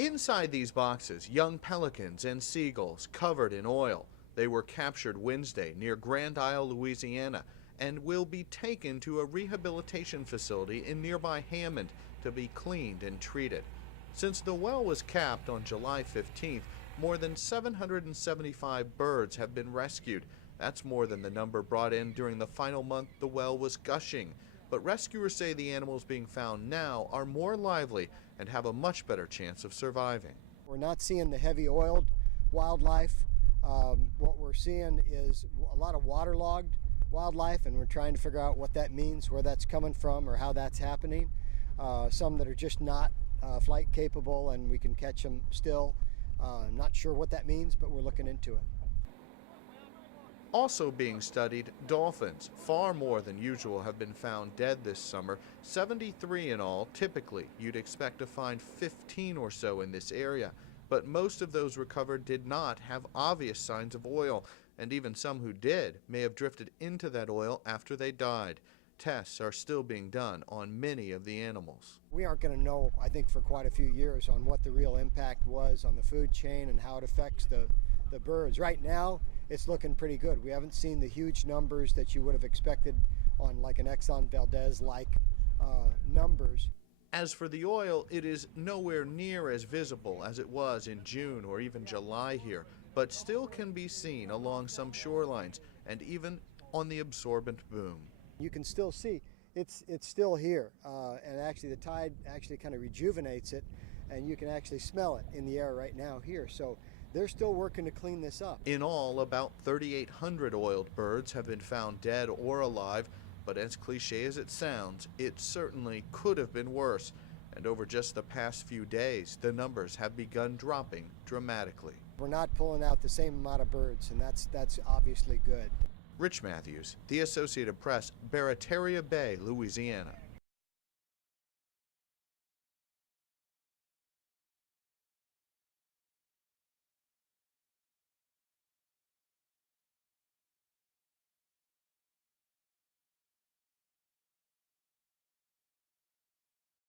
Inside these boxes, young pelicans and seagulls covered in oil. They were captured Wednesday near Grand Isle, Louisiana, and will be taken to a rehabilitation facility in nearby Hammond to be cleaned and treated. Since the well was capped on July 15th, more than 775 birds have been rescued. That's more than the number brought in during the final month the well was gushing. But rescuers say the animals being found now are more lively and have a much better chance of surviving. We're not seeing the heavy oiled wildlife. What we're seeing is a lot of waterlogged wildlife, and we're trying to figure out what that means, where that's coming from, or how that's happening. Some that are just not flight capable, and we can catch them still. I'm not sure what that means, but we're looking into it. Also being studied, dolphins. Far more than usual have been found dead this summer, 73 in all. Typically, you'd expect to find 15 or so in this area, but most of those recovered did not have obvious signs of oil, and even some who did may have drifted into that oil after they died. Tests are still being done on many of the animals. We aren't going to know, I think, for quite a few years on what the real impact was on the food chain and how it affects the birds. Right now, it's looking pretty good. We haven't seen the huge numbers that you would have expected on like an Exxon Valdez-like numbers. As for the oil, it is nowhere near as visible as it was in June or even July here, but still can be seen along some shorelines and even on the absorbent boom. You can still see it's still here, and actually the tide actually kind of rejuvenates it, and you can actually smell it in the air right now here. So they're still working to clean this up. In all, about 3,800 oiled birds have been found dead or alive, but as cliche as it sounds, it certainly could have been worse. And over just the past few days, the numbers have begun dropping dramatically. We're not pulling out the same amount of birds, and that's obviously good. Rich Matthews, The Associated Press, Baratarria Bay, Louisiana.